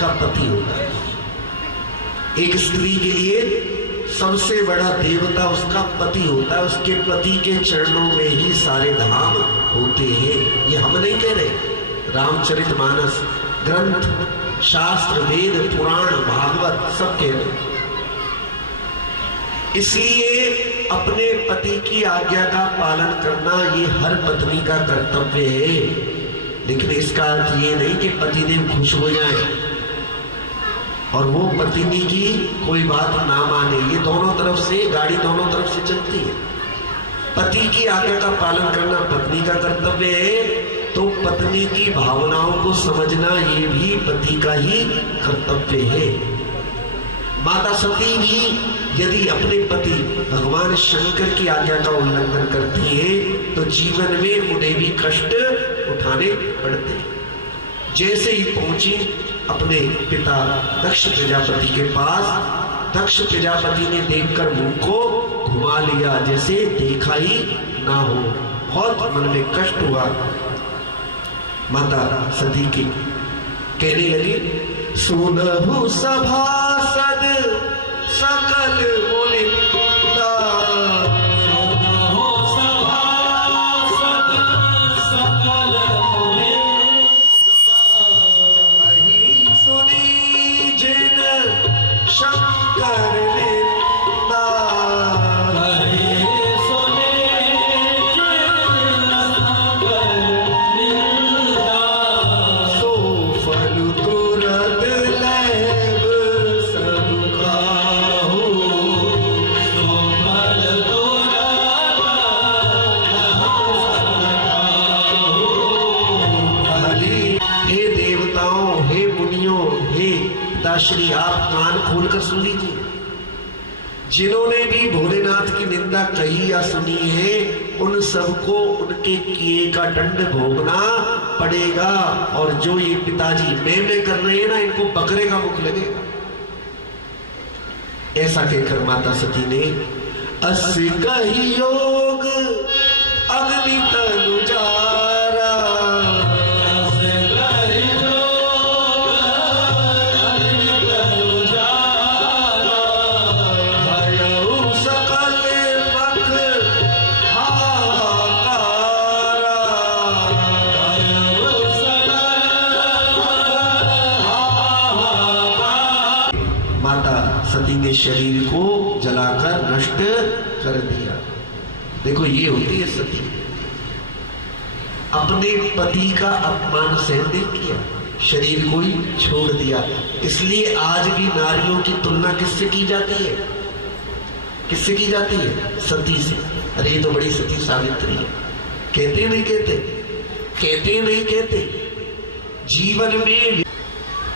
उसका पति होता है। एक स्त्री के लिए सबसे बड़ा देवता उसका पति होता है। उसके पति के चरणों में ही सारे धाम होते हैं। ये हम नहीं कह रहे, रामचरितमानस ग्रंथ, शास्त्र, वेद, पुराण, भागवत सब कह रहे। इसलिए अपने पति की आज्ञा का पालन करना ये हर पत्नी का कर्तव्य है। लेकिन इसका अर्थ ये नहीं कि पतिदेव खुश हो जाए और वो पत्नी की कोई बात ना माने। ये दोनों तरफ से, गाड़ी दोनों तरफ से चलती है। पति की आज्ञा का पालन करना पत्नी का कर्तव्य है, तो पत्नी की भावनाओं को समझना ये भी पति का ही कर्तव्य है। माता सती भी यदि अपने पति भगवान शंकर की आज्ञा का उल्लंघन करती है तो जीवन में उन्हें भी कष्ट उठाने पड़ते। जैसे ही पहुंची अपने पिता दक्ष प्रजापति के पास, दक्ष प्रजापति ने देखकर मुंह को घुमा लिया जैसे देखा ही ना हो। बहुत मन में कष्ट हुआ। माता सती की कहने लगी, सुनहु सभासद सकल मुनिंदा, सुनहु सभासद सकल मुनिंदा, कहीं सुनी जिन शंकर निंदा, कहीं सुने जिन शंकर निंदा, सो फल तुरत लैब सब खाहु, सो फल तुरत भली। हे देवताओं, हे मुनियों, हे पिताश्री, आप कान खोलकर सुन लीजिए। जिन्होंने भी भोलेनाथ की निंदा कही या सुनी है, उन सबको उनके किए का दंड भोगना पड़ेगा। और जो ये पिताजी मैं कर रहे हैं ना, इनको बकरे का मुख लगेगा। ऐसा कहकर माता सती ने अस कही योग अग्नि तनु जारा, भयउ सकल मख हाहाकारा। माता सती ने शरीर को जलाकर नष्ट कर दिया। देखो ये होती है सती। अपने पति का अपमान सहन नहीं किया, शरीर को ही छोड़ दिया। इसलिए आज भी नारियों की तुलना किससे की जाती है? किससे की जाती है? सती से। अरे ये तो बड़ी सती सावित्री है। कहते नहीं कहते? कहते नहीं कहते? जीवन में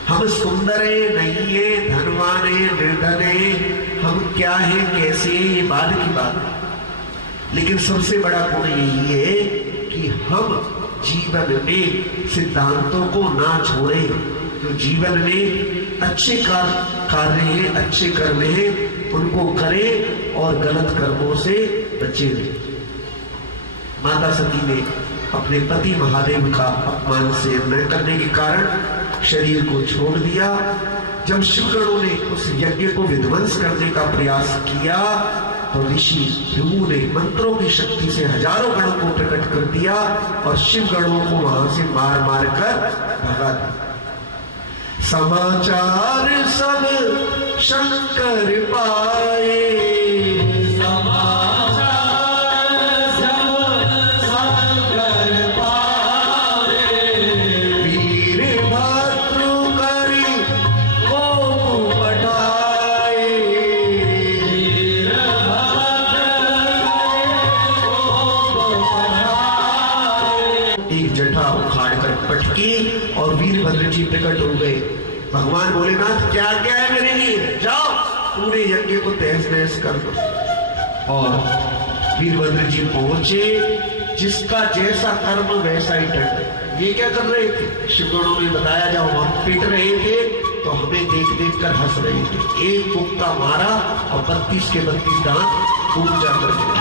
हम सुंदर है, नहीं है, धनवान है, निर्धन है, हम क्या है, कैसे है, ये बाद की बात है। लेकिन सबसे बड़ा गुण यही है कि हम जीवन में सिद्धांतों को ना छोड़ें। तो जीवन में अच्छे कार्य हैं, अच्छे कर्म हैं, उनको करें और गलत कर्मों से बचें। माता सती ने अपने पति महादेव का अपमान से न करने के कारण शरीर को छोड़ दिया। जब शिवगणों ने उस यज्ञ को विध्वंस करने का प्रयास किया तो ऋषि भृगु ने मंत्रों की शक्ति से हजारों गणों को प्रकट कर दिया और शिव गणों को वहां से मार मार कर भगा दिया। समाचार सब शंकर पाए, और वीरभद्र जी प्रकट हो गए। भगवान भोलेनाथ क्या क्या है मेरे लिए, जाओ पूरे यज्ञ को तहस नहस कर दो। और वीरभद्र जी पहुंचे, जिसका जैसा कर्म वैसा ही दंड। ये क्या कर रहे थे? शिवगणों ने बताया, जब हम पीट रहे थे तो हमें देख देख कर हंस रहे थे। एक कुत्ता मारा और 32 के 32 दांत टूट जाकर गिरे।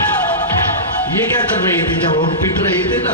ये क्या कर रहे थे? जब हम पिट रहे थे ना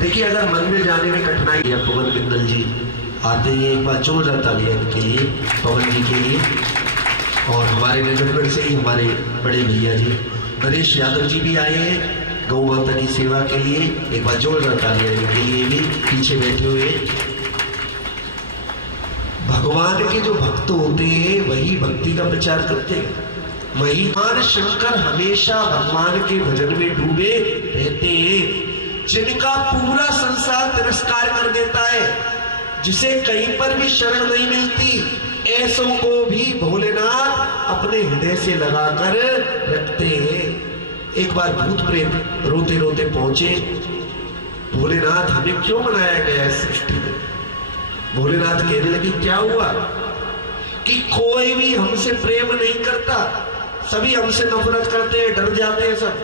देखिए, अगर मंदिर जाने में कठिनाई है, पवन बिंदल जी आते हैं, एक बार जोरदार तालियां इनके लिए, पवन जी के लिए। और हमारे नजरगढ़ से ही हमारे बड़े भैया जी नरेश यादव जी भी आए हैं गौ माता की सेवा के लिए, एक बार जोरदार तालियां इनके लिए भी पीछे बैठे हुए। भगवान के जो भक्त होते हैं वही भक्ति का प्रचार करते हैं। वही मान शंकर हमेशा भगवान के भजन में डूबे रहते हैं। जिनका पूरा संसार तिरस्कार कर देता है, जिसे कहीं पर भी शरण नहीं मिलती, ऐसों को भी भोलेनाथ अपने हृदय से लगाकर रखते हैं। एक बार भूत प्रेत रोते रोते पहुंचे, भोलेनाथ हमें क्यों बनाया गया है सृष्टि में? भोलेनाथ कहने लगे, क्या हुआ कि कोई भी हमसे प्रेम नहीं करता, सभी हमसे नफरत करते हैं, डर जाते हैं सब।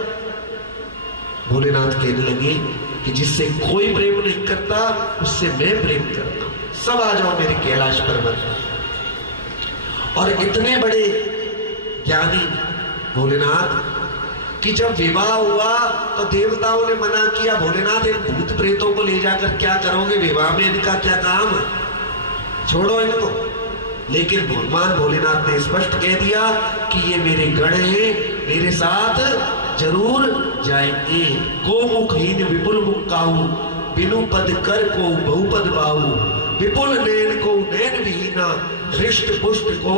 भोलेनाथ कहने लगे कि जिससे कोई प्रेम नहीं करता उससे मैं प्रेम करता हूं, सब आ जाओ मेरे कैलाश पर्वत। और इतने बड़े ज्ञानी भोलेनाथ कि जब विवाह हुआ तो देवताओं ने मना किया, भोलेनाथ इन भूत प्रेतों को ले जाकर क्या करोगे, विवाह में इनका क्या काम, छोड़ो इनको। लेकिन भगवान भोलेनाथ ने स्पष्ट कह दिया कि ये मेरे गण हैं, मेरे साथ जरूर जाएंगे। गोमुखहीन विपुल मुख काहू, बिनु पद कर को बहुपद बाहू, विपुल नैन को नैन विहीना, हृष्ट पुष्ट को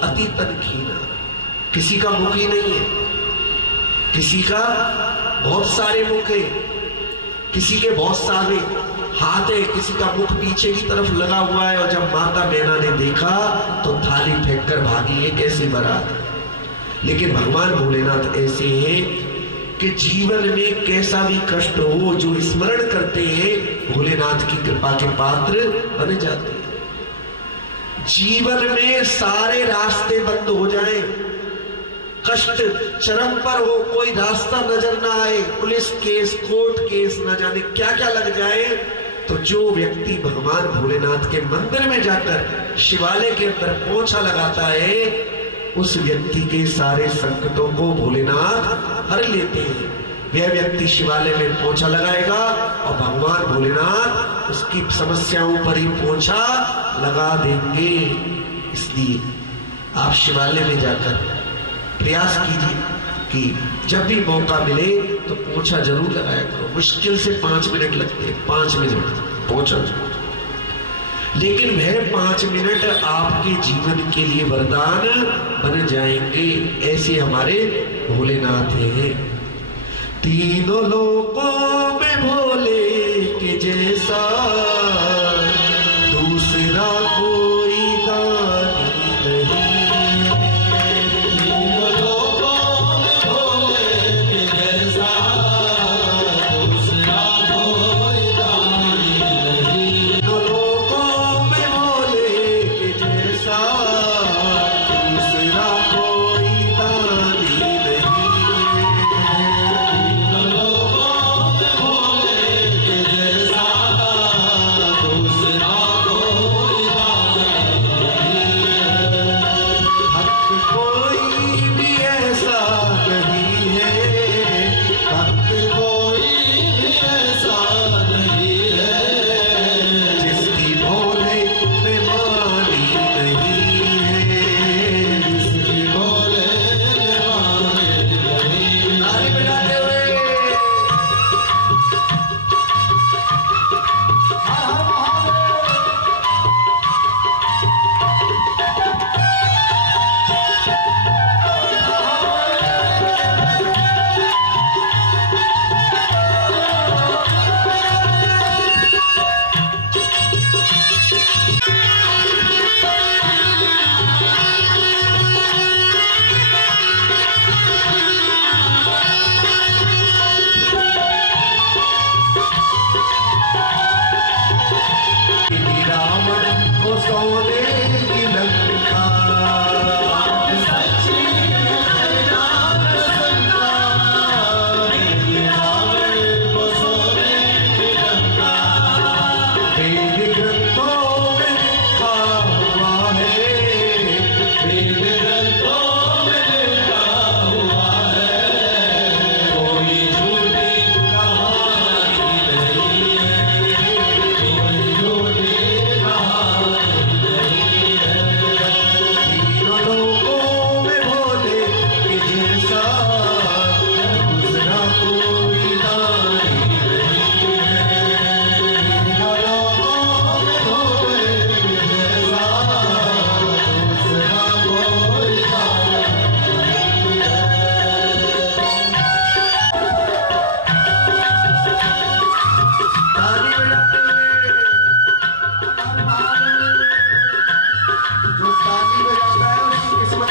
अति तन खीना। किसी का मुख ही नहीं है, किसी का बहुत सारे मुख है, किसी के बहुत सारे हाथ है, किसी का मुख पीछे की तरफ लगा हुआ है। और जब माता मैना ने देखा तो थाली फेंक कर भागी है, कैसी बारात। लेकिन भगवान भोलेनाथ ऐसे हैं कि जीवन में कैसा भी कष्ट हो, जो स्मरण करते हैं भोलेनाथ की कृपा के पात्र बन जाते हैं। जीवन में सारे रास्ते बंद हो जाएं, कष्ट चरम पर हो, कोई रास्ता नजर ना आए, पुलिस केस कोर्ट केस न जाने क्या क्या लग जाए, तो जो व्यक्ति भगवान भोलेनाथ के मंदिर में जाकर शिवालय के अंदर पोछा लगाता है, उस व्यक्ति के सारे संकटों को भोलेनाथ हर लेते हैं। वह व्यक्ति शिवालय में पोछा लगाएगा और भगवान भोलेनाथ उसकी समस्याओं पर ही पोछा लगा देंगे। इसलिए आप शिवालय में जाकर प्रयास कीजिए कि जब भी मौका मिले तो पोछा जरूर लगाया करो। मुश्किल से 5 मिनट लगते हैं, 5 मिनट पोछा, लेकिन वह 5 मिनट आपके जीवन के लिए वरदान बन जाएंगे। ऐसे हमारे भोलेनाथ हैं। तीनों लोकों में भोले के जैसा दूसरा कोई दानी नहीं।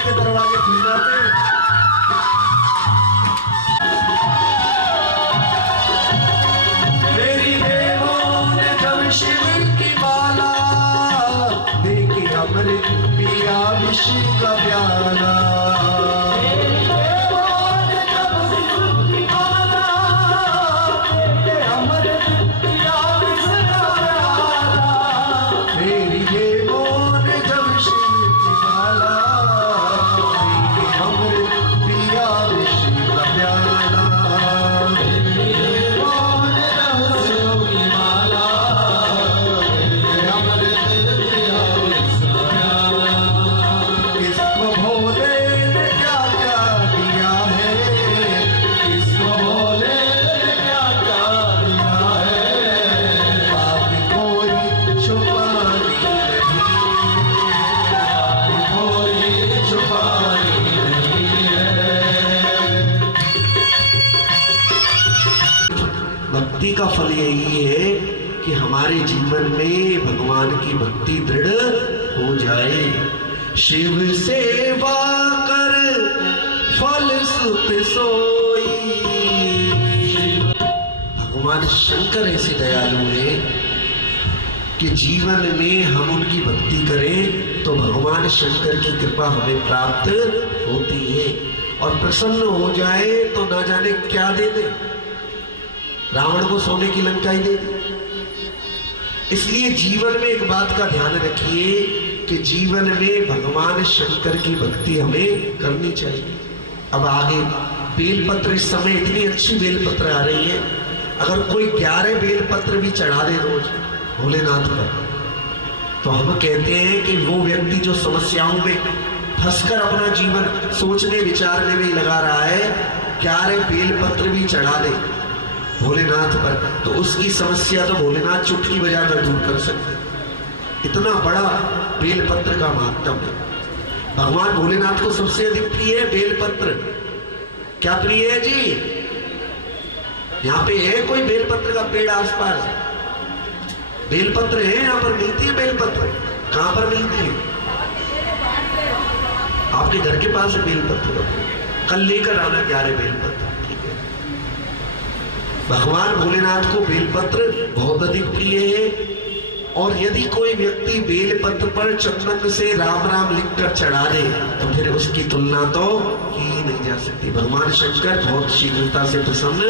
के दरवाजे खुल जाते हैं। मेरी देवों ने जब शिव की माला देखी अमृत पिया विष का प्याला। भक्ति का फल यही है कि हमारे जीवन में भगवान की भक्ति दृढ़ हो जाए। शिव सेवा कर फल सुत सोई। भगवान शंकर ऐसे दयालु है कि जीवन में हम उनकी भक्ति करें तो भगवान शंकर की कृपा हमें प्राप्त होती है और प्रसन्न हो जाए तो ना जाने क्या दे दे। रावण को सोने की लंका ही दे दी। इसलिए जीवन में एक बात का ध्यान रखिए कि जीवन में भगवान शंकर की भक्ति हमें करनी चाहिए। अब आगे बेलपत्र, इस समय इतनी अच्छी बेलपत्र आ रही है, अगर कोई 11 बेलपत्र भी चढ़ा दे रोज भोलेनाथ पर, तो हम कहते हैं कि वो व्यक्ति जो समस्याओं में फंसकर अपना जीवन सोचने विचारने में लगा रहा है, 11 बेलपत्र भी चढ़ा दे भोलेनाथ पर, तो उसकी समस्या तो भोलेनाथ चुटकी बजाकर दूर कर सकते। इतना बड़ा बेलपत्र का महत्व है। भगवान भोलेनाथ को सबसे अधिक प्रिय है बेलपत्र। क्या प्रिय है जी? यहाँ पे है कोई बेलपत्र का पेड़ आसपास? बेलपत्र है, यहाँ पर मिलती है बेलपत्र। कहां पर मिलती है? आपके घर के पास है बेलपत्र। कल लेकर आना 11 बेलपत्र। भगवान भोलेनाथ को बेलपत्र बहुत अधिक प्रिय है और यदि कोई व्यक्ति बेलपत्र पर चंदन से राम राम लिखकर चढ़ा दे तो फिर उसकी तुलना तो की नहीं जा सकती। भगवान शंकर बहुत शीघ्रता से प्रसन्न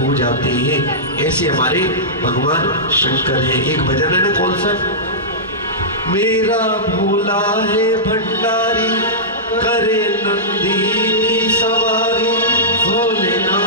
हो जाते हैं। ऐसे हमारे भगवान शंकर हैं। एक भजन है ना, कौन सा? मेरा भोला है भंडारी करे नंदी की सवारी, भोलेनाथ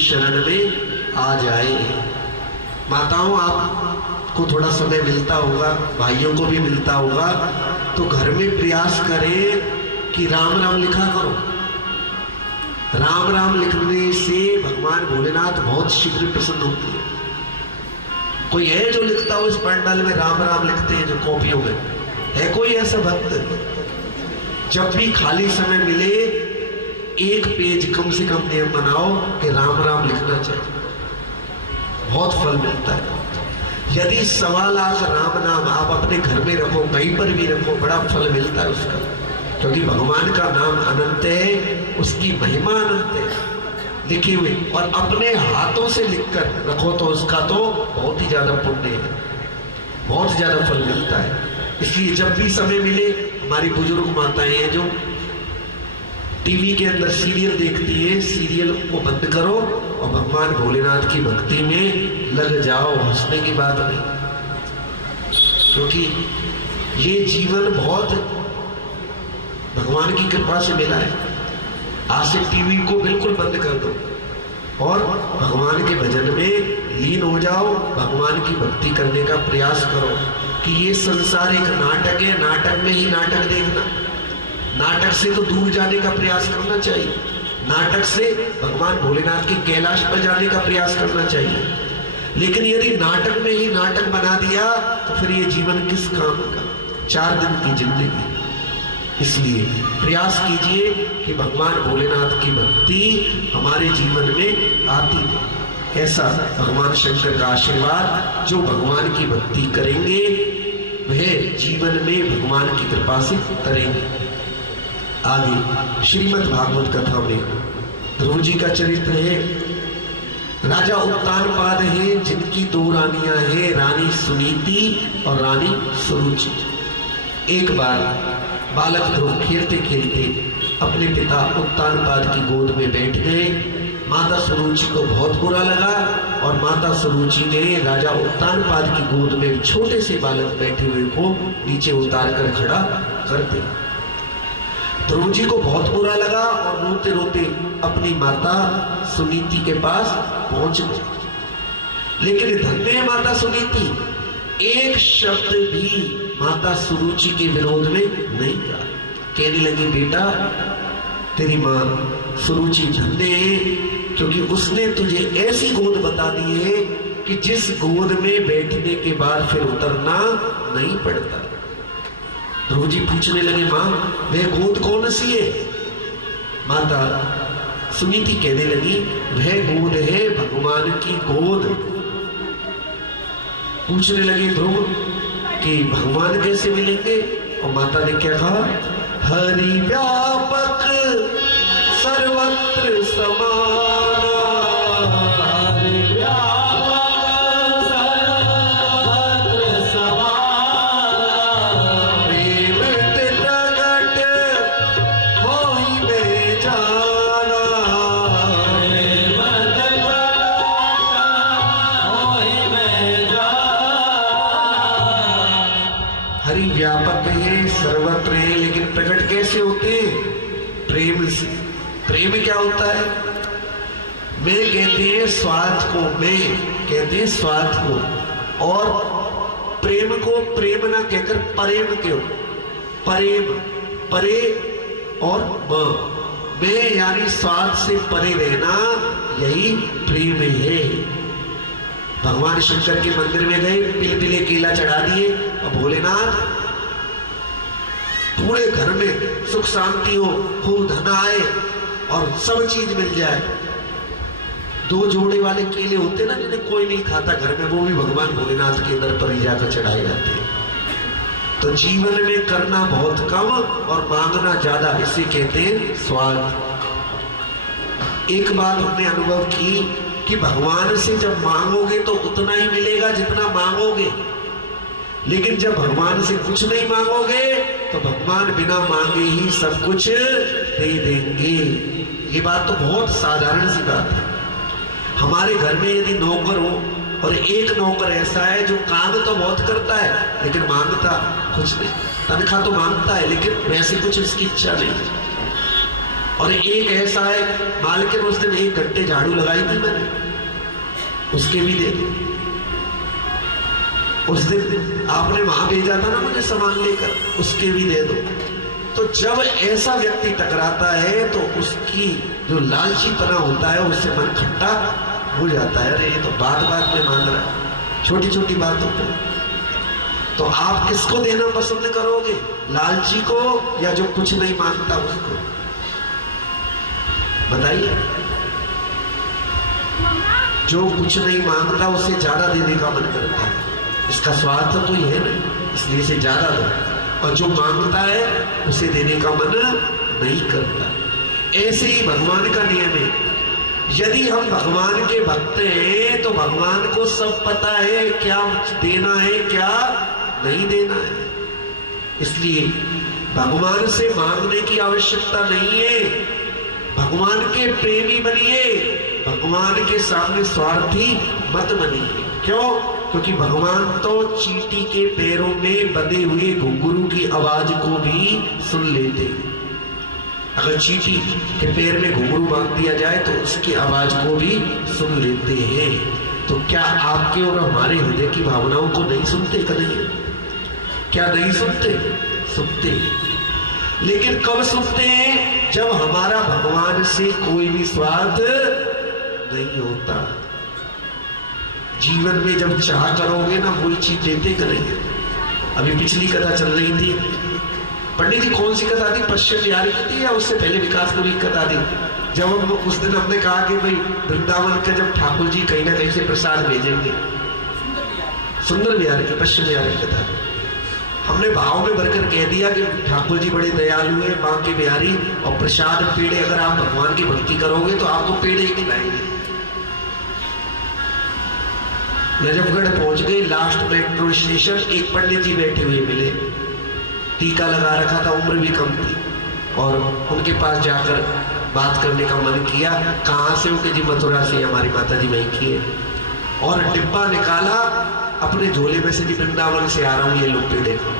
शरण में आ जाए। माताओं, आपको थोड़ा समय मिलता होगा, भाइयों को भी मिलता होगा, तो घर में प्रयास करें कि राम राम लिखा करो। राम राम लिखने से भगवान भोलेनाथ बहुत शीघ्र प्रसन्न होते हैं। कोई है जो लिखता हो इस पंडाल में राम राम लिखते हैं जो कॉपियों में? है कोई ऐसा भक्त? जब भी खाली समय मिले एक पेज कम से कम नियम बनाओ कि राम राम लिखना चाहिए, बहुत फल मिलता है। यदि 1.25 लाख राम नाम आप अपने घर में रखो, कहीं पर भी रखो, बड़ा फल मिलता है उसका, क्योंकि भगवान का नाम अनंत है, उसकी महिमा अनंत है लिखे हुए, और अपने हाथों से लिखकर रखो तो उसका तो बहुत ही ज्यादा पुण्य है। बहुत ज्यादा फल मिलता है। इसलिए जब भी समय मिले, हमारी बुजुर्ग माताएं हैं जो टीवी के अंदर सीरियल देखती है, सीरियल को बंद करो और भगवान भोलेनाथ की भक्ति में लग जाओ। हंसने की बात नहीं, क्योंकि ये जीवन बहुत भगवान की कृपा से मिला है। आज से टीवी को बिल्कुल बंद कर दो और भगवान के भजन में लीन हो जाओ, भगवान की भक्ति करने का प्रयास करो। कि ये संसार एक नाटक है, नाटक में ही नाटक देखना, नाटक से तो दूर जाने का प्रयास करना चाहिए, नाटक से भगवान भोलेनाथ के कैलाश पर जाने का प्रयास करना चाहिए। लेकिन यदि नाटक में ही नाटक बना दिया तो फिर ये जीवन किस काम का? 4 दिन की जिंदगी। इसलिए प्रयास कीजिए कि भगवान भोलेनाथ की भक्ति हमारे जीवन में आती है। ऐसा भगवान शंकर का आशीर्वाद, जो भगवान की भक्ति करेंगे वह जीवन में भगवान की कृपा से करेंगे। आगे श्रीमद् भागवत कथा में ध्रुव जी का चरित्र है। राजा उत्तानपाद है, जिनकी 2 रानियां हैं, रानी सुनीति और रानी सुरुचि। एक बार बालक ध्रुव खेलते खेलते अपने पिता उत्तानपाद की गोद में बैठ गए। माता सुरुचि को बहुत बुरा लगा और माता सुरुचि ने राजा उत्तानपाद की गोद में छोटे से बालक बैठे हुए को नीचे उतार कर खड़ा कर दिया। ध्रुव जी को बहुत बुरा लगा और रोते रोते अपनी माता सुनीति के पास पहुंच गए। लेकिन धन्य है माता सुनीति, एक शब्द भी माता सुरुचि के विरोध में नहीं कहा। कहने लगी, बेटा तेरी मां सुरुचि धन्य है, क्योंकि उसने तुझे ऐसी गोद बता दी है कि जिस गोद में बैठने के बाद फिर उतरना नहीं पड़ता। ध्रुव जी पूछने लगे, मां वह गोद कौन सी है? माता सुनीति कहने लगी, वह गोद है भगवान की गोद। पूछने लगे ध्रुव कि भगवान कैसे मिलेंगे? और माता ने क्या कहा, हरि व्यापक सर्वत्र समाना, हरि व्यापक सर्वत्र समाना, प्रेम प्रगट होई में जाना, प्रेम प्रगट होई में जाना। हरि व्यापक है, सर्वत्र है, लेकिन प्रकट कैसे होते हैं? प्रेम से। प्रेम क्या होता है? मैं कहते हैं स्वार्थ को, मैं कहते हैं स्वार्थ को, और प्रेम को प्रेम ना कहकर प्रेम क्यों? प्रेम परे और मैं यानी स्वार्थ से परे रहना, यही प्रेम है। भगवान शंकर के मंदिर में गए, पिलपिले केला चढ़ा दिए और भोलेनाथ पूरे घर में सुख शांति हो, खूब धन आए और सब चीज मिल जाए। 2 जोड़े वाले केले होते ना, जिन्हें कोई नहीं खाता घर में, वो भी भगवान भोलेनाथ के अंदर पर ही जाकर चढ़ाए जाते हैं। तो जीवन में करना बहुत कम और मांगना ज्यादा, इसे कहते हैं स्वार्थ। एक बात हमने अनुभव की कि भगवान से जब मांगोगे तो उतना ही मिलेगा जितना मांगोगे, लेकिन जब भगवान से कुछ नहीं मांगोगे तो भगवान बिना मांगे ही सब कुछ दे देंगे। ये बात तो बहुत साधारण सी बात है। हमारे घर में यदि नौकर हो और एक नौकर ऐसा है जो काम तो बहुत करता है लेकिन मांगता कुछ नहीं, तनख्वाह तो मांगता है लेकिन वैसे कुछ उसकी इच्छा नहीं, और एक ऐसा है मालिक ने उस दिन 1 घंटे झाड़ू लगाई थी मैंने, उसके भी दे दो। उस दिन आपने वहां भेजा था ना मुझे सामान लेकर, उसके भी दे दो। तो जब ऐसा व्यक्ति टकराता है तो उसकी जो लालचीपना होता है उससे मन खट्टा हो जाता है। अरे ये तो बात बात में मांग रहा है, छोटी छोटी बातों पे। तो आप किसको देना पसंद करोगे, लालची को या जो कुछ नहीं मांगता उसको? बताइए। जो कुछ नहीं मांगता उसे ज्यादा देने का मन करता है, इसका स्वार्थ तो ये है ना, इसलिए इसे ज्यादा दो, और जो मांगता है उसे देने का मन नहीं करता। ऐसे ही भगवान का नियम है, यदि हम भगवान के भक्त हैं तो भगवान को सब पता है क्या देना है क्या नहीं देना है। इसलिए भगवान से मांगने की आवश्यकता नहीं है। भगवान के प्रेमी बनिए, भगवान के सामने स्वार्थी मत बनिए। क्यों? क्योंकि भगवान तो चींटी के पैरों में बंधे हुए घुंघरू की आवाज को भी सुन लेते। अगर चींटी के पैर में घुंघरू बांध दिया जाए तो उसकी आवाज को भी सुन लेते हैं। तो क्या आपके और हमारे हृदय की भावनाओं को नहीं सुनते? कहीं क्या नहीं सुनते? सुनते। लेकिन कब सुनते हैं? जब हमारा भगवान से कोई भी स्वार्थ नहीं होता। जीवन में जब चाह करोगे ना वही चीज देते करेंगे। अभी पिछली कथा चल रही थी, पंडित जी कौन सी कथा थी? पश्चिम बिहारी की थी या उससे पहले विकासपुरी की कथा थी? जब हम उस दिन हमने कहा कि भाई वृंदावन का जब ठाकुर जी कहीं ना कहीं से प्रसाद भेजेंगे, सुंदर बिहार की, पश्चिम बिहार की कथा, हमने भाव में भरकर कह दिया कि ठाकुर जी बड़े दयालु हैं, बांके बिहारी, और प्रसाद पेड़े अगर आप भगवान की भक्ति करोगे तो आपको पेड़े ही खिलाएंगे। नजफगढ़ पहुंच गए, लास्ट मेट्रो स्टेशन, एक पंडित जी बैठे हुए मिले, टीका लगा रखा था, उम्र भी कम थी, और उनके पास जाकर बात करने का मन किया। कहाँ से हो? कि जी मथुरा से, हमारी माता जी वहीं की है। और डिब्बा निकाला अपने झोले में से, जी वृंदावन से आ रहा हूं, ये लो पेड़े को।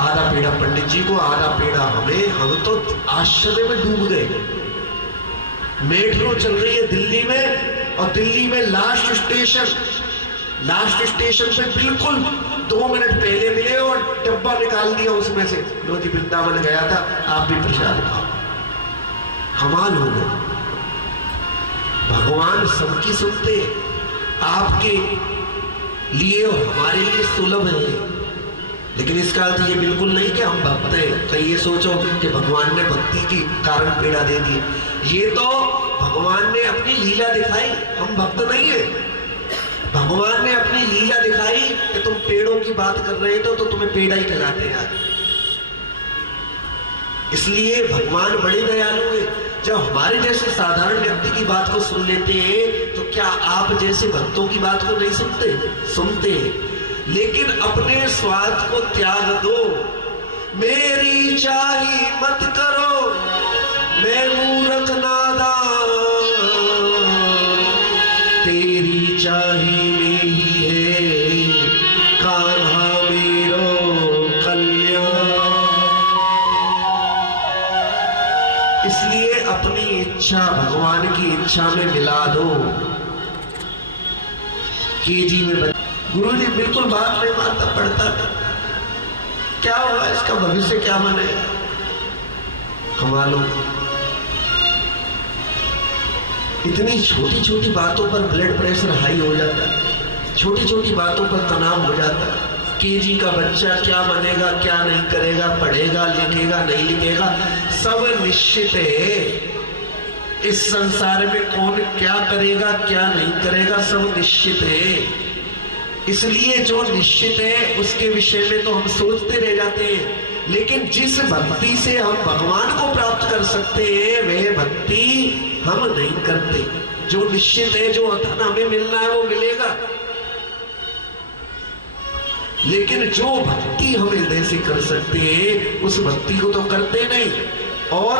आधा पेड़ा पंडित जी को, आधा पेड़ा हमें। हम तो आश्चर्य में डूब गए। मेट्रो चल रही है दिल्ली में, और दिल्ली में लास्ट स्टेशन पे बिल्कुल 2 मिनट पहले मिले और डब्बा निकाल दिया उसमें से, लो जी वृंदावन गया था, आप भी प्रसाद खाओ। कमाल हो गए। भगवान सबकी सुनते, आपके लिए और हमारे लिए सुलभ है। लेकिन इसका अर्थ ये बिल्कुल नहीं कि हम भक्त हैं। कहीं ये सोचो कि भगवान ने भक्ति के कारण पेड़ा दे दिए। ये तो भगवान ने अपनी लीला दिखाई, हम भक्त नहीं है। भगवान ने अपनी लीला दिखाई कि तुम पेड़ों की बात कर रहे थे तो तुम्हें पेड़ा ही खिलाते हैं। इसलिए भगवान बड़े दयालु है। जब हमारे जैसे साधारण व्यक्ति की बात को सुन लेते हैं तो क्या आप जैसे भक्तों की बात को नहीं सुनते? सुनते हैं। लेकिन अपने स्वार्थ को त्याग दो। मेरी चाही मत करो, मैं मूर्ख नादान, तेरी चाही में ही है कान्हा मेरो कल्याण। इसलिए अपनी इच्छा भगवान की इच्छा में मिला दो। केजी में गुरु जी बिल्कुल बात नहीं मानता, पढ़ता क्या होगा, इसका भविष्य क्या बनेगा? कमाल हो। इतनी छोटी छोटी बातों पर ब्लड प्रेशर हाई हो जाता है, छोटी छोटी बातों पर तनाव हो जाता है। केजी का बच्चा क्या बनेगा, क्या नहीं करेगा, पढ़ेगा लिखेगा नहीं लिखेगा, सब निश्चित है। इस संसार में कौन क्या करेगा क्या नहीं करेगा, सब निश्चित है। इसलिए जो निश्चित है उसके विषय में तो हम सोचते रह जाते हैं। लेकिन जिस भक्ति से हम भगवान को प्राप्त कर सकते हैं वह भक्ति हम नहीं करते। जो निश्चित है, जो धन हमें मिलना है वो मिलेगा, लेकिन जो भक्ति हम हृदय से कर सकते हैं उस भक्ति को तो करते नहीं और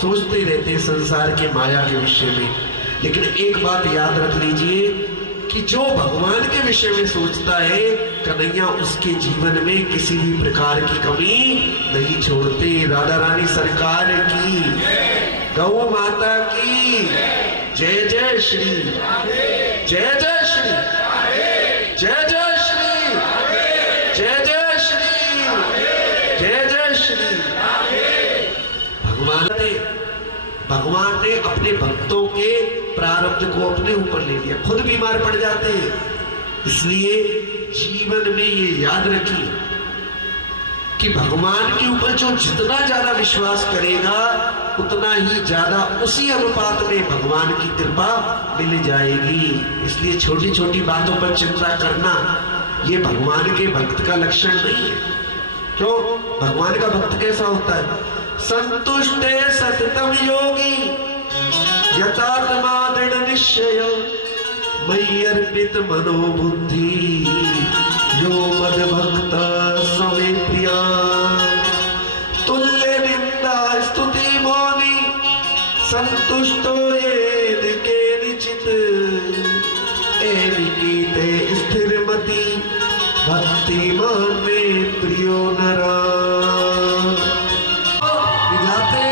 सोचते रहते हैं संसार के माया के विषय में। लेकिन एक बात याद रख लीजिए कि जो भगवान के विषय में सोचता है कन्हैया उसके जीवन में किसी भी प्रकार की कमी नहीं छोड़ते। राधा रानी सरकार की, गौ माता की जय जय श्री, जय जय श्री, जय जय श्री, जय जय श्री, जय जय श्री। भगवान ने अपने भक्तों के प्रारब्ध को अपने ऊपर ले लिया, खुद बीमार पड़ जाते हैं। इसलिए जीवन में ये याद रखिए कि भगवान के ऊपर जो जितना ज्यादा विश्वास करेगा उतना ही ज्यादा उसी अनुपात में भगवान की कृपा मिल जाएगी। इसलिए छोटी छोटी बातों पर चिंता करना ये भगवान के भक्त का लक्षण नहीं है। क्यों? भगवान का भक्त कैसा होता है? संतुष्टे सततम योगी यतात्मा दृढ़ निश्चय मयि अर्पित मनोबुद्धि यो मद भक्त समे प्रिया तुल्य निंदा स्तुति मौनी संतुष्टो ये के निचित एनिकीते स्थिरमति भक्तिमान में प्रियो नरा विधाते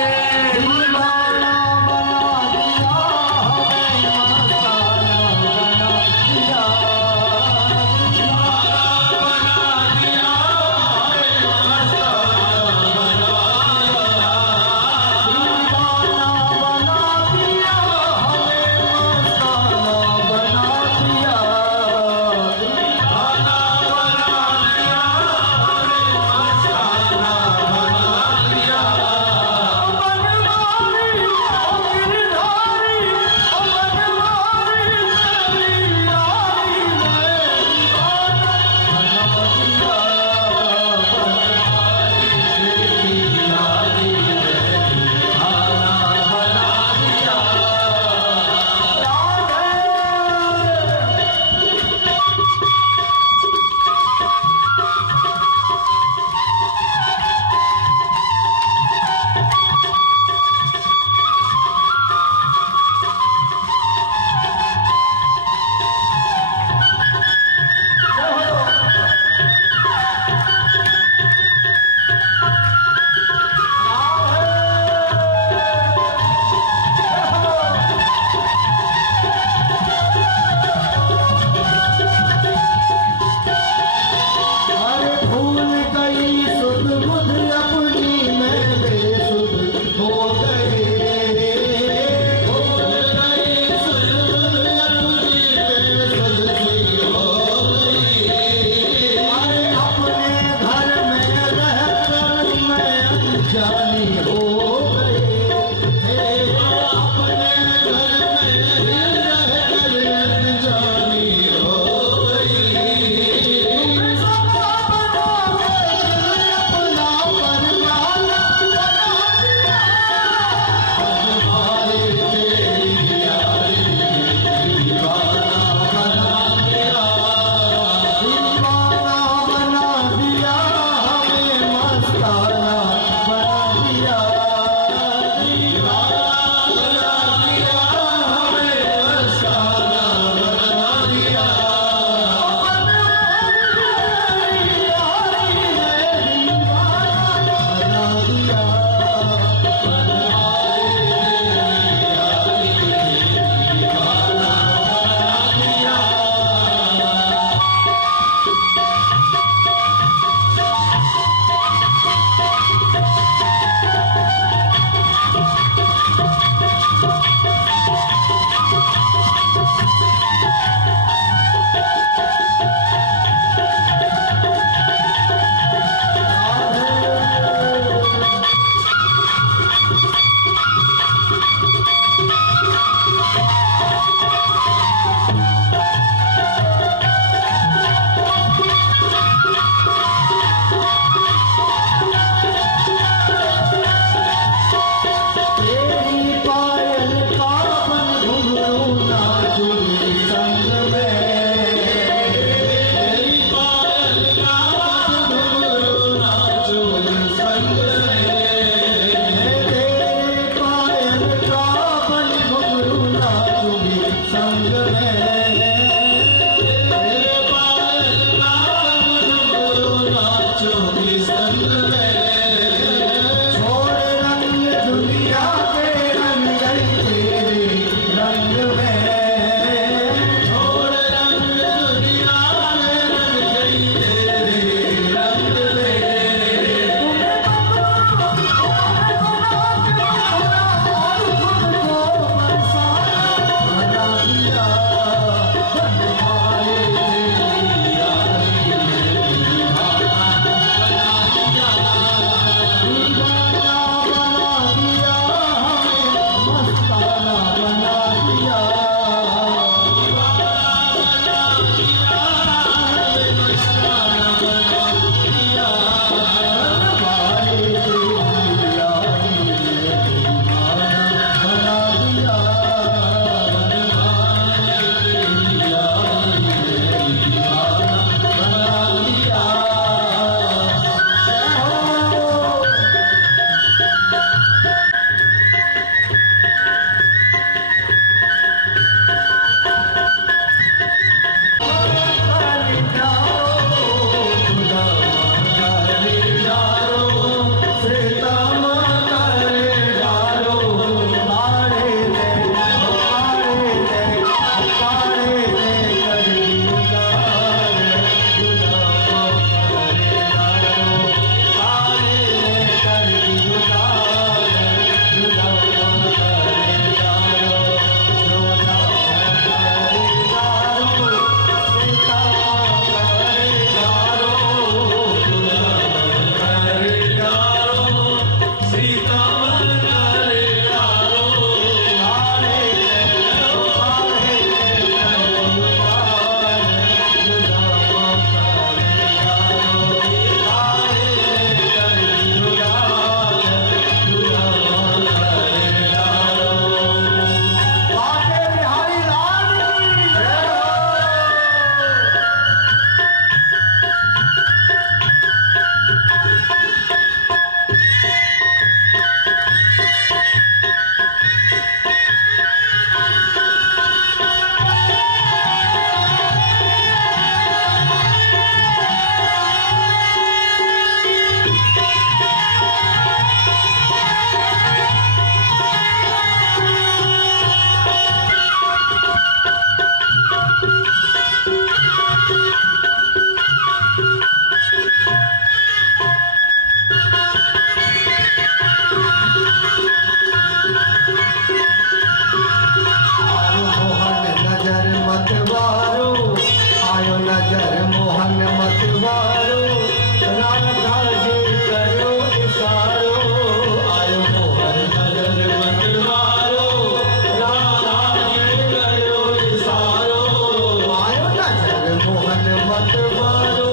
मोहन मत मारो,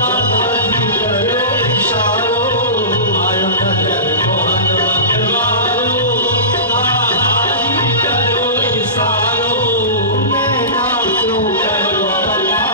राधा जी करो इशारो, आयो नजर मोहन मत मारो, राधा जी करो इशारो, नैना क्यों करो कमाल,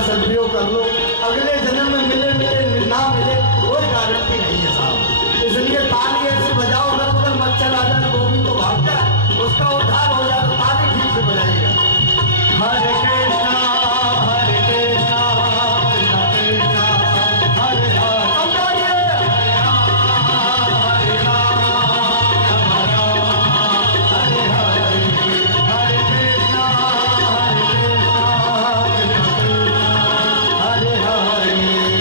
सदुपयोग कर लो, अगले जन्म में मिले मिले ना मिले कोई गारंटी नहीं है साहब। इसलिए ताली ऐसे बजाओ, अगर मच्छर आ जाए वो भी तो भागता है, उसका उद्धार हो जाए तो ताली ठीक से बजाइएगा। हरे कृष्णा हरे कृष्णा कृष्णा कृष्णा हरे हरे, हरे हरे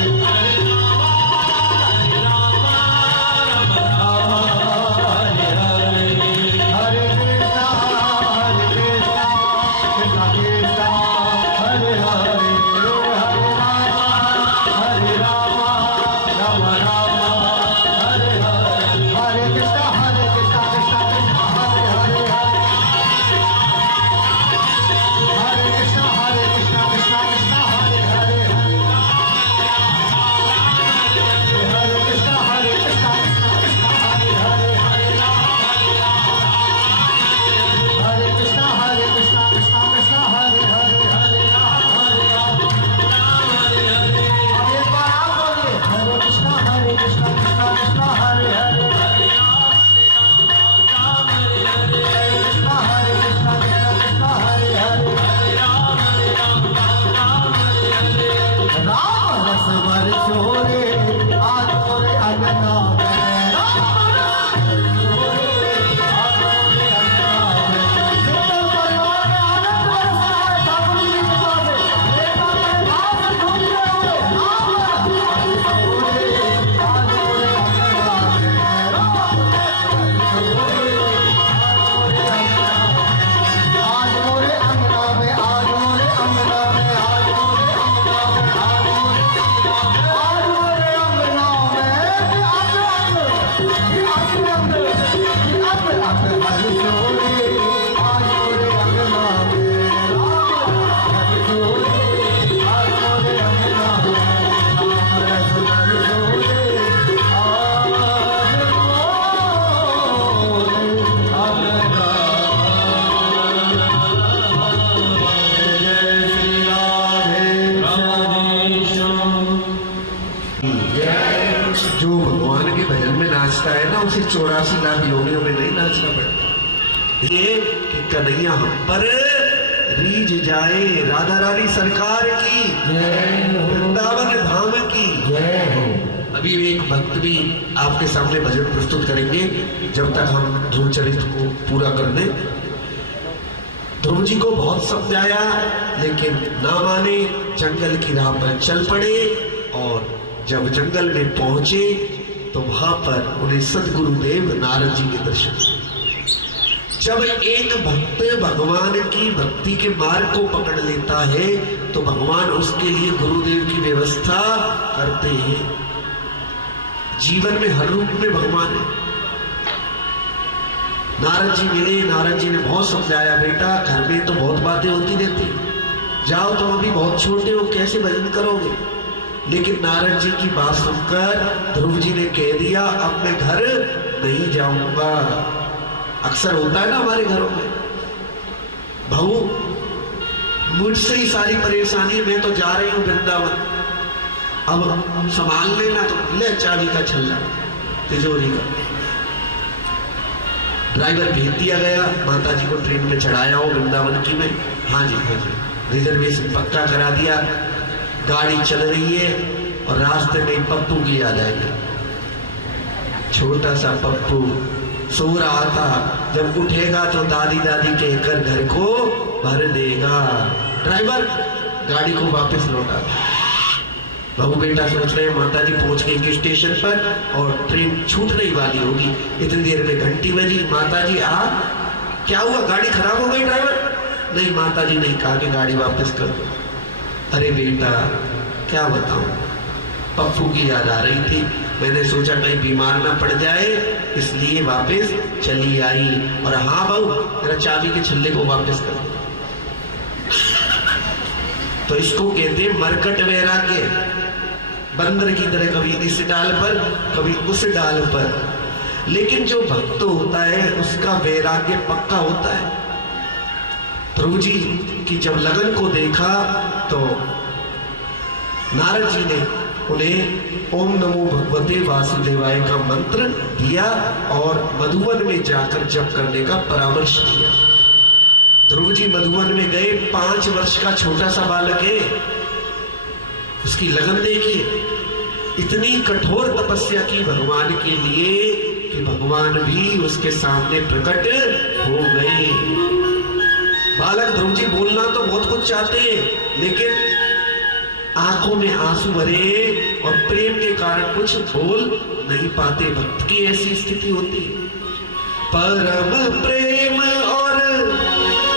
84 लाख योनियों में नहीं नाचना पड़ता। ये कि कन्हैया हम पर रीझ जाए, राधा रानी सरकार की, वृंदावन धाम की। अभी एक भक्त भी आपके सामने भजन प्रस्तुत करेंगे, जब तक हम ध्रुव चरित्र को पूरा कर दें। ध्रुव जी को बहुत समझाया लेकिन ना माने, जंगल की राह पर चल पड़े और जब जंगल में पहुंचे तो वहां पर उन्हें सदगुरुदेव नारद जी के दर्शन। जब एक भक्त भगवान की भक्ति के मार्ग को पकड़ लेता है तो भगवान उसके लिए गुरुदेव की व्यवस्था करते हैं। जीवन में हर रूप में भगवान है। नारद जी मिले, नारद जी ने बहुत समझाया, बेटा घर में तो बहुत बातें होती रहती, जाओ तुम अभी बहुत छोटे हो, कैसे भजन करोगे। लेकिन नारद जी की बात सुनकर ध्रुव जी ने कह दिया, अब मैं घर नहीं जाऊंगा। अक्सर होता है ना हमारे घरों में, बहू मुझसे ही सारी परेशानी, मैं तो जा रही हूं वृंदावन, अब संभाल लेना। तो ले चाबी का छल्ला तिजोरी का। ड्राइवर भेज दिया गया, माता जी को ट्रेन में चढ़ाया हो वृंदावन की में। हाँ जी हाँ जी, रिजर्वेशन पक्का करा दिया। गाड़ी चल रही है और रास्ते में पप्पू की याद आई। छोटा सा पप्पू सो रहा था, जब उठेगा तो दादी दादी कहकर घर को भर देगा। ड्राइवर गाड़ी को वापस लौटा। बहू बेटा सोच रहे हैं माता जी पहुंच गए स्टेशन पर और ट्रेन छूटने वाली होगी। इतनी देर में घंटी बजी, माता जी आ, क्या हुआ, गाड़ी खराब हो गई। ड्राइवर नहीं माता जी नहीं, कहा कि गाड़ी वापस कर दो। अरे बेटा क्या बताऊं, पप्पू की याद आ रही थी, मैंने सोचा कहीं बीमार ना पड़ जाए इसलिए वापस चली आई। और हाँ बहू मेरा चाबी के छल्ले को वापस कर दो। तो इसको कहते हैं मरकट वैराग्य। बंदर की तरह कभी इस डाल पर कभी उस डाल पर। लेकिन जो भक्त होता है उसका वैराग्य पक्का होता है। ध्रुव जी की जब लगन को देखा तो नारद जी ने उन्हें ओम नमो भगवते वासुदेवाय का मंत्र दिया और मधुवन में जाकर जप करने का परामर्श दिया। ध्रुव जी मधुवन में गए, 5 वर्ष का छोटा सा बालक है। उसकी लगन देखिए, इतनी कठोर तपस्या की भगवान के लिए कि भगवान भी उसके सामने प्रकट हो गए। बालक ध्रुव जी बोलना तो बहुत कुछ चाहते हैं लेकिन आंखों में आंसू भरे और प्रेम के कारण कुछ बोल नहीं पाते। भक्त की ऐसी स्थिति होती है। परम प्रेम और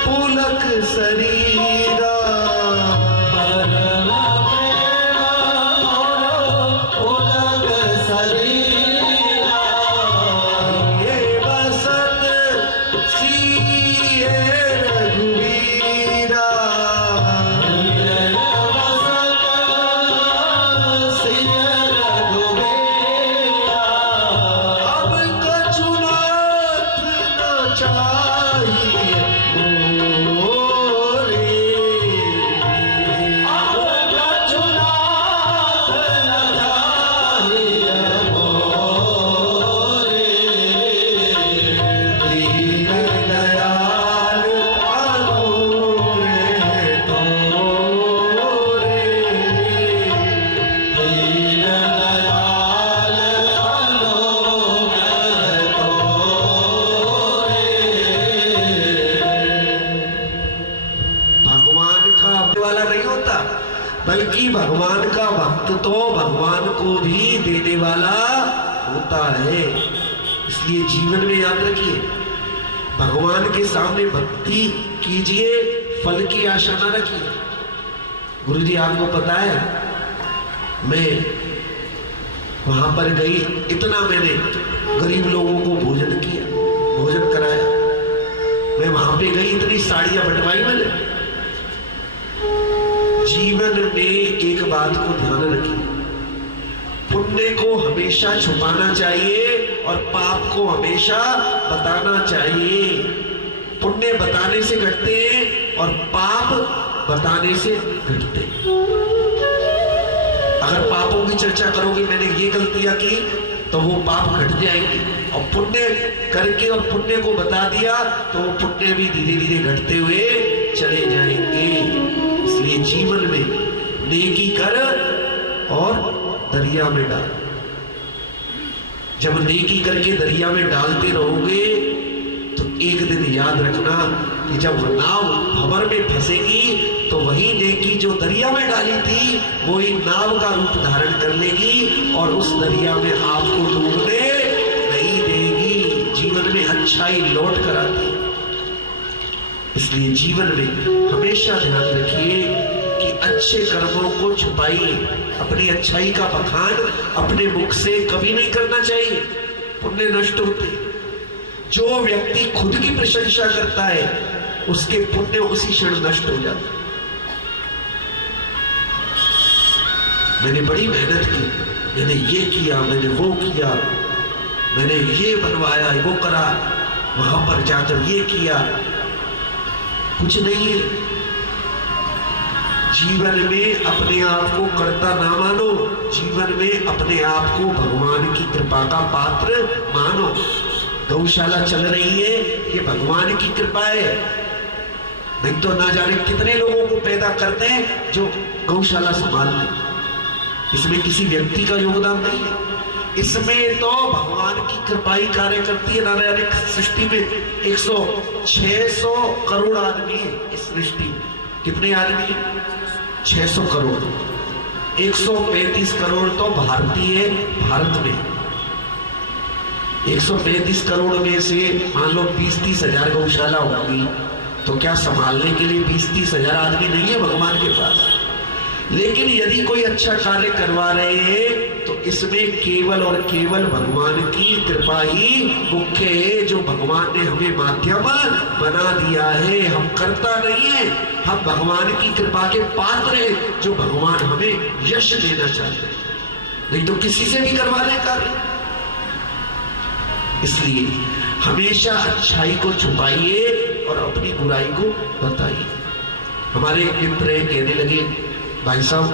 पुलक शरीरा, बल्कि भगवान का भक्त तो भगवान को भी देने वाला होता है। इसलिए जीवन में याद रखिए, भगवान के सामने भक्ति कीजिए, फल की आशा न रखिए। गुरुजी आपको पता है, मैं वहां पर गई, इतना मैंने गरीब लोगों को भोजन किया, भोजन कराया। मैं वहां पे गई, इतनी साड़ियां बंटवाई मैंने। जीवन में एक बात को ध्यान रखिए, पुण्य को हमेशा छुपाना चाहिए और पाप को हमेशा बताना चाहिए। पुण्य बताने से घटते हैं और पाप बताने से घटते हैं। अगर पापों की चर्चा करोगे, मैंने ये गलतियां की, तो वो पाप घट जाएंगे। और पुण्य करके और पुण्य को बता दिया तो वो पुण्य भी धीरे धीरे घटते हुए चले जाएंगे। इसलिए जीवन में नेकी कर और दरिया में डाल। जब नेकी करके दरिया में डालते रहोगे तो एक दिन याद रखना कि जब नाव भंवर में फंसेगी तो वही नेकी जो दरिया में डाली थी वही नाव का रूप धारण कर लेगी और उस दरिया में आपको डूबने नहीं देगी। जीवन में अच्छाई लौट कर आती है। इसलिए जीवन में हमेशा ध्यान रखिए कि अच्छे कर्मों को छुपाइए। अपनी अच्छाई का बखान अपने मुख से कभी नहीं करना चाहिए, पुण्य नष्ट होते। जो व्यक्ति खुद की प्रशंसा करता है उसके पुण्य उसी क्षण नष्ट हो जाते। मैंने बड़ी मेहनत की, मैंने ये किया, मैंने वो किया, मैंने ये बनवाया, वो करा, वहां पर जाकर ये किया, कुछ नहीं है। जीवन में अपने आप को कर्ता ना मानो, जीवन में अपने आप को भगवान की कृपा का पात्र मानो। गौशाला चल रही है ये भगवान की कृपा है, नहीं तो ना जाने कितने लोगों को पैदा करते हैं जो गौशाला संभालते। इसमें किसी व्यक्ति का योगदान नहीं है, इसमें तो भगवान की कृपा ही कार्य करती है। नारायण सृष्टि में 600 करोड़ आदमी है। इस सृष्टि में कितने आदमी? 600 करोड़। 135 करोड़ तो भारतीय भारत में। 135 करोड़ में से मान लो 20-30 हजार गौशाला होगी तो क्या संभालने के लिए 20-30 हजार आदमी नहीं है भगवान के पास? लेकिन यदि कोई अच्छा कार्य करवा रहे हैं तो इसमें केवल और केवल भगवान की कृपा ही मुख्य है, जो भगवान ने हमें माध्यम बना दिया है। हम करता नहीं है, हम भगवान की कृपा के पात्र हैं जो भगवान हमें यश देना चाहते हैं, नहीं तो किसी से भी करवा ले कार्य। इसलिए हमेशा अच्छाई को छुपाइए और अपनी बुराई को बताइए। हमारे एक मित्र कहने लगे, भाई साहब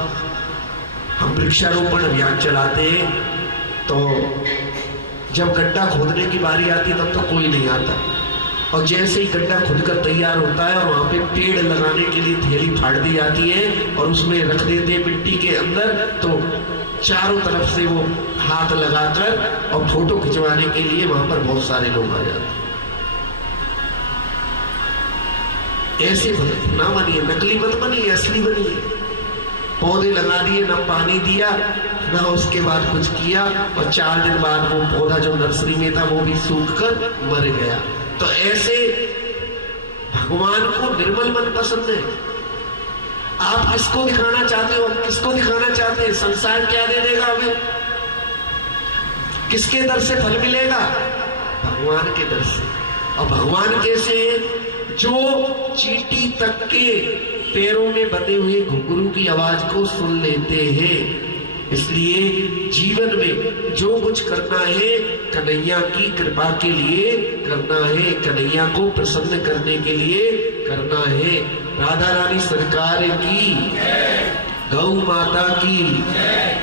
हम वृक्षारोपण अभियान चलाते हैं तो जब गड्ढा खोदने की बारी आती तब तो कोई नहीं आता, और जैसे ही गड्ढा खुदकर तैयार होता है और वहां पे पेड़ लगाने के लिए थैली फाड़ दी जाती है और उसमें रख देते हैं मिट्टी के अंदर, तो चारों तरफ से वो हाथ लगाकर और फोटो खिंचवाने के लिए वहां पर बहुत सारे लोग आ जाते हैं। ऐसे ना बनिए, नकली मत बनिए, असली बनिए। पौधे लगा दिए, ना पानी दिया, ना उसके बाद कुछ किया, और 4 दिन बाद वो पौधा जो नर्सरी में था वो भी सूख कर मर गया। तो ऐसे भगवान को निर्मल मन पसंद है। आप किसको दिखाना चाहते हो? किसको दिखाना चाहते हैं? संसार क्या दे देगा हमें? किसके दर से फल मिलेगा? भगवान के दर से। और भगवान कैसे? जो चींटी तक के पैरों में बंधे हुए घुंघरू की आवाज को सुन लेते हैं। इसलिए जीवन में जो कुछ करना है कन्हैया की कृपा के लिए करना है, कन्हैया को प्रसन्न करने के लिए करना है। राधा रानी सरकार की, गौ माता की।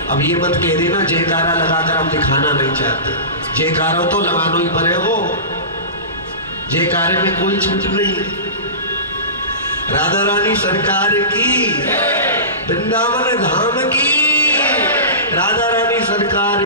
अब ये मत कह देना जयकारा लगाकर हम दिखाना नहीं चाहते। जयकारा तो लगाना ही पड़ेगा, जयकारे में कोई छूट नहीं है। राधा रानी सरकार की, वृंदावन धाम की, राधा रानी सरकार